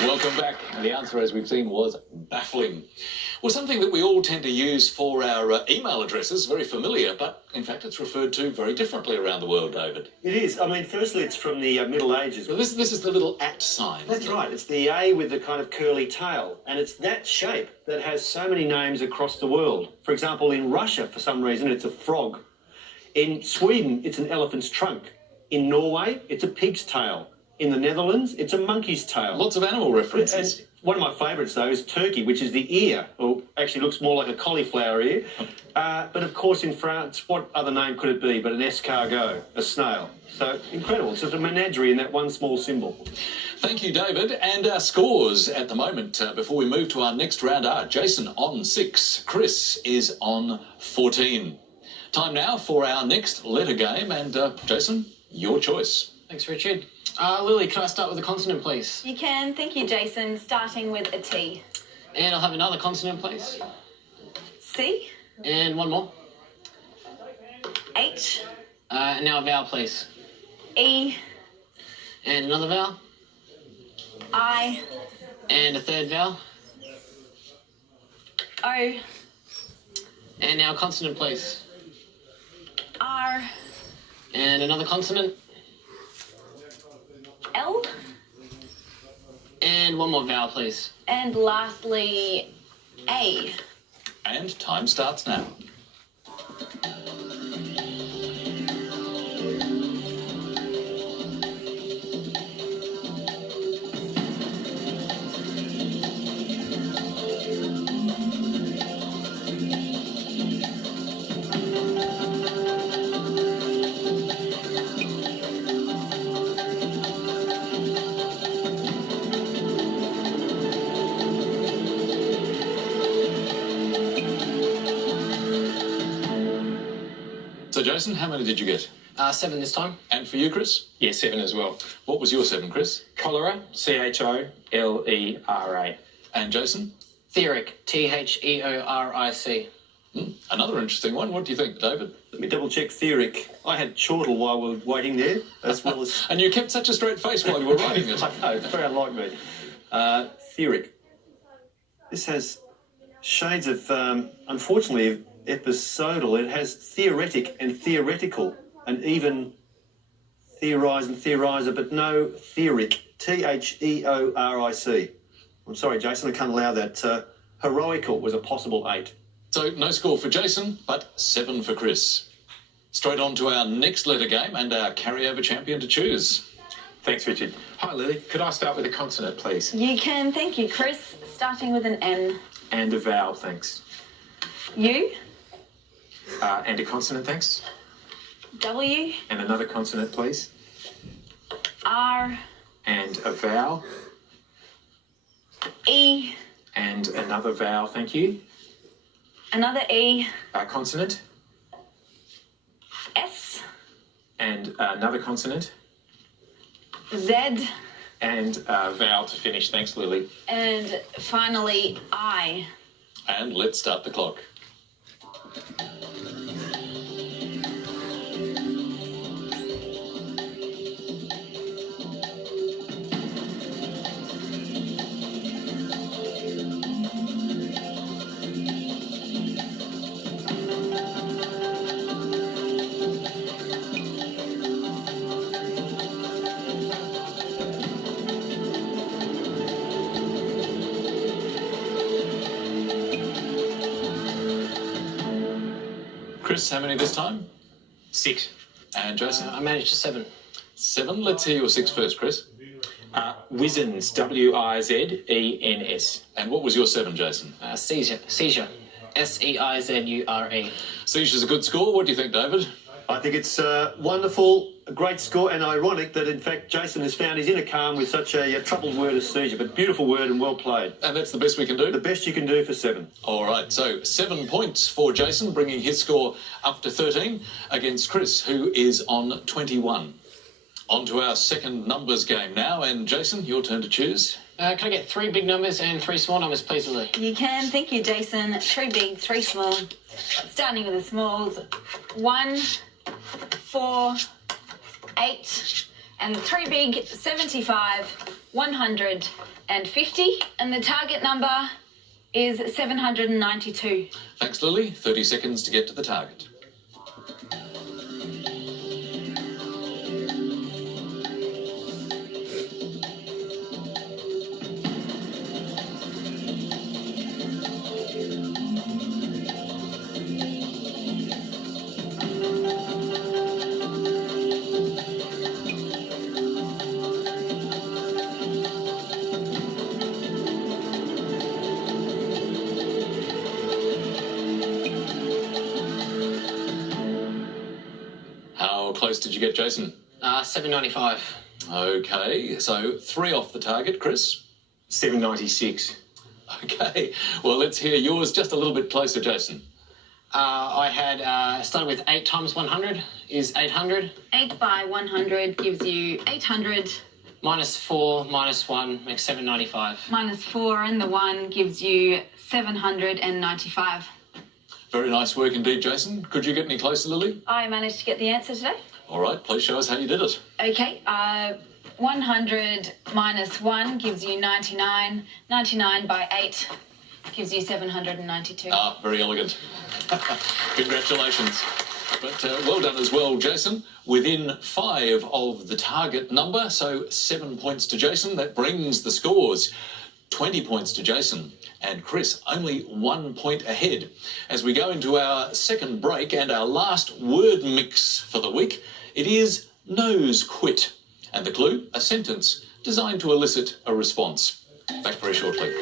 Welcome back. The answer, as we've seen, was baffling. Well, something that we all tend to use for our email addresses, very familiar, but in fact it's referred to very differently around the world, David. It is. I mean, firstly, it's from the Middle Ages. Well, this is the little @ sign. That's right. It's the A with the kind of curly tail, and it's that shape that has so many names across the world. For example, in Russia, for some reason, it's a frog. In Sweden, it's an elephant's trunk. In Norway, it's a pig's tail. In the Netherlands, it's a monkey's tail. Lots of animal references. And one of my favourites, though, is turkey, which is the ear, or actually looks more like a cauliflower ear. But, of course, in France, what other name could it be but an escargot, a snail? So, incredible. It's just a menagerie in that one small symbol. Thank you, David. And our scores at the moment, before we move to our next round, are Jason on 6, Chris is on 14. Time now for our next letter game, and Jason, your choice. Thanks, Richard. Lily, can I start with a consonant, please? You can. Thank you, Jason. Starting with a T. And I'll have another consonant, please. C. And one more. H. And now a vowel, please. E. And another vowel. I. And a third vowel. O. And now a consonant, please. R. And another consonant. L. And one more vowel, please. And lastly, A. And time starts now. So, Jason, how many did you get? 7 this time. And for you, Chris? Yeah, 7 as well. What was your 7, Chris? Cholera, CHOLERA. And Jason? Theoric, THEORIC. Another interesting one. What do you think, David? Let me double-check theoric. I had chortle while we were waiting there, as well as... And you kept such a straight face while you were writing it. I know, very unlike me. Theoric. This has shades of, unfortunately, episodal. It has theoretic and theoretical, and even theorise and theoriser, but no theoric. THEORIC. I'm sorry, Jason, I can't allow that. Heroical was a possible 8. So no score for Jason, but 7 for Chris. Straight on to our next letter game and our carryover champion to choose. Thanks, Richard. Hi, Lily. Could I start with a consonant, please? You can. Thank you, Chris. Starting with an N. And a vowel, thanks. U. And a consonant, thanks. W. And another consonant, please. R. And a vowel. E. And another vowel, thank you. Another E. A consonant. S. And another consonant. Z. And a vowel to finish, thanks, Lily. And finally, I. And let's start the clock. Chris, how many this time? 6. And Jason? I managed to 7. 7. Let's hear your 6 first, Chris. Wizens, WIZENS. And what was your 7, Jason? Seizure, SEIZURE. Seizure's a good score. What do you think, David? I think it's wonderful, a great score, and ironic that, in fact, Jason has found his inner calm with such a troubled word as seizure, but beautiful word and well played. And that's the best we can do? The best you can do for 7. All right, so 7 points for Jason, bringing his score up to 13 against Chris, who is on 21. On to our second numbers game now, and Jason, your turn to choose. Can I get 3 big numbers and 3 small numbers, please, Lily? You can. Thank you, Jason. 3 big, 3 small. Starting with the smalls. 1, 4, 8, and the 3 big, 75, 150, and the target number is 792. Thanks, Lily. 30 seconds to get to the target. How close did you get, Jason? 795. Okay, so 3 off the target. Chris? 796. Okay, well, let's hear yours just a little bit closer, Jason. I had started with 8 times 100 is 800. 8 by 100 gives you 800. Minus 4 minus 1 makes 795. Minus 4 and the 1 gives you 795. Very nice work indeed, Jason. Could you get any closer, Lily? I managed to get the answer today. All right, please show us how you did it. Okay, 100 minus 1 gives you 99. 99 by 8 gives you 792. Ah, very elegant. Congratulations. But well done as well, Jason. Within 5 of the target number, so 7 points to Jason. That brings the scores 20 points to Jason. And Chris, only 1 point ahead. As we go into our second break and our last word mix for the week, it is nose quit. And the clue, a sentence designed to elicit a response. Back very shortly.